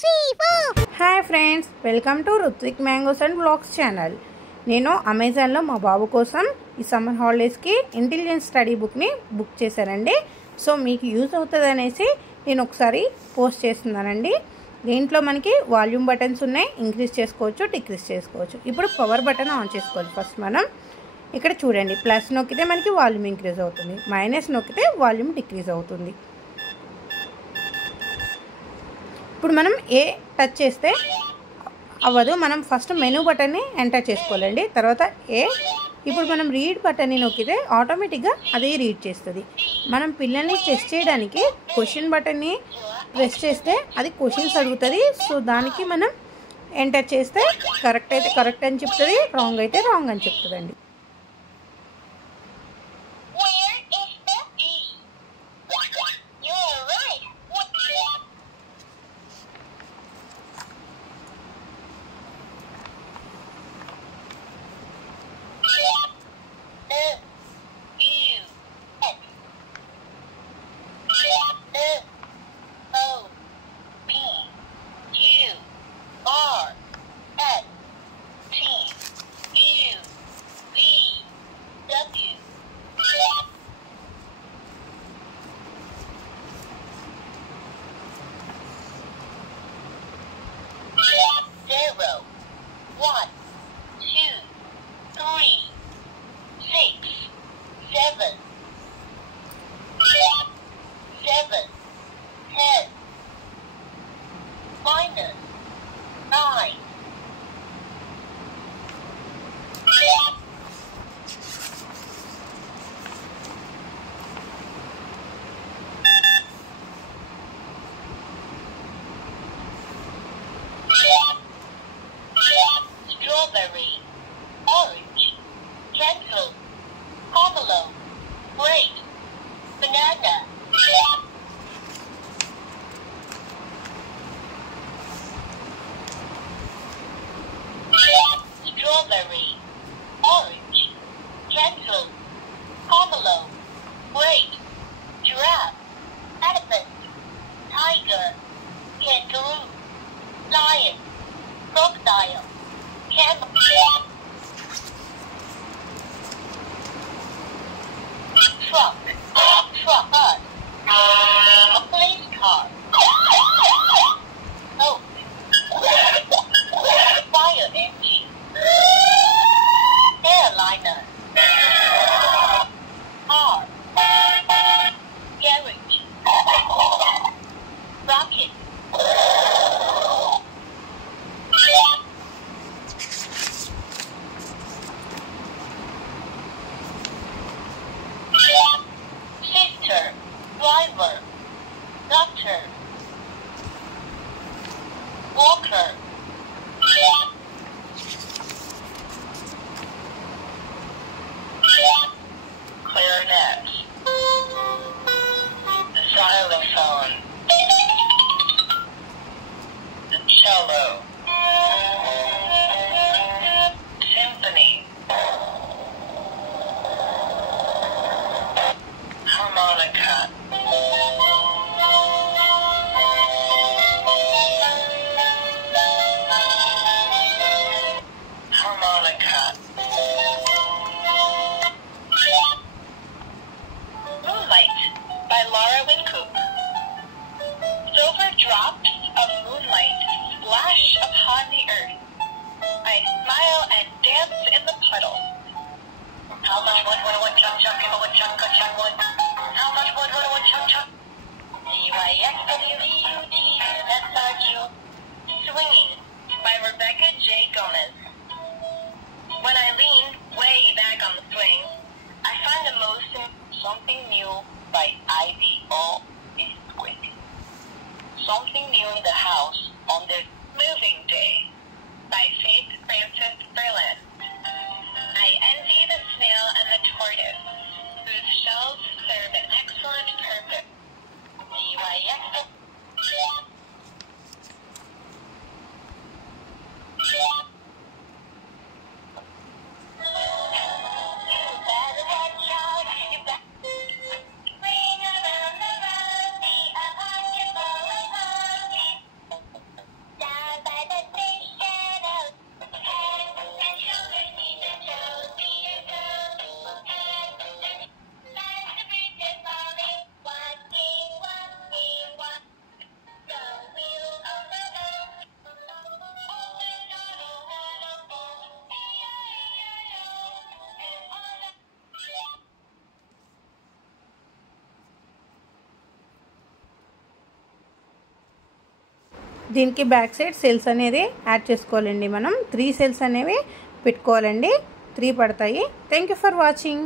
3, 4. Hi friends, welcome to Ruthvik mangoes and vlogs channel. నేను అమెజాన్లో మా బాబు కోసం ఈ సమ్మర్ హాలిడేస్కి ఇంటెలిజెన్స్ స్టడీ బుక్ని బుక్ చేశానండి. సో మీకు యూజ్ అవుతుంది అనేసి నేను ఒకసారి పోస్ట్ చేస్తున్నానండి. దీంట్లో మనకి వాల్యూమ్ బటన్స్ ఉన్నాయి, ఇంక్రీజ్ చేసుకోవచ్చు, డిక్రీజ్ చేసుకోవచ్చు. ఇప్పుడు పవర్ బటన్ ఆన్ చేసుకోవాలి. ఫస్ట్ మనం ఇక్కడ చూడండి, ప్లస్ నొక్కితే మనకి వాల్యూమ్ ఇంక్రీజ్ అవుతుంది, మైనస్ నొక్కితే వాల్యూమ్ డిక్రీజ్ అవుతుంది. ఇప్పుడు మనం ఏ టచ్ చేస్తే అవ్వదు, మనం ఫస్ట్ మెనూ బటన్ని ఎంటర్ చేసుకోవాలండి. తర్వాత ఇప్పుడు మనం రీడ్ బటన్ని నొక్కితే ఆటోమేటిక్గా అది రీడ్ చేస్తుంది. మనం పిల్లల్ని టెస్ట్ చేయడానికి క్వశ్చన్ బటన్ని ప్రెస్ చేస్తే అది క్వశ్చన్స్ అడుగుతుంది. సో దానికి మనం ఎంటర్ చేస్తే కరెక్ట్ అయితే కరెక్ట్ అని చెప్తుంది, రాంగ్ అయితే రాంగ్ అని చెప్తుందండి. Strawberry, orange, cancel, pomelo, grape, banana. Strawberry, orange, cancel, pomelo, grape, giraffe, elephant, tiger, kangaroo, lion, crocodile, camel, truck, bus, a police car, oak, fire engine, airliner, car, garage, rocket. Sister, driver, doctor, walker, clarinet, the xylophone, the cello, symphony, harmonica, Moonlight by Laura Wincoop. Silver drops of moonlight splash upon the earth. I smile and dance in the puddle. How much wood, chuck, chuck, chuck, wood? How much wood, chuck, chuck? CYXWEUT, SRQ. Swinging by Rebecca J. Gomez. When I lean way back on the swing, I find the most something new by Ivy O. Eastwick. Something new in the house on the moving day by Faith Francis Berlin. I envy the snail and the tortoise, whose shells serve an excellent purpose. దీనికి back side cells అనేది యాడ్ చేసుకోవాలండి. మనం 3 సెల్స్ అనేవి పెట్టుకోవాలండి. 3 పడతాయి. Thank you for watching.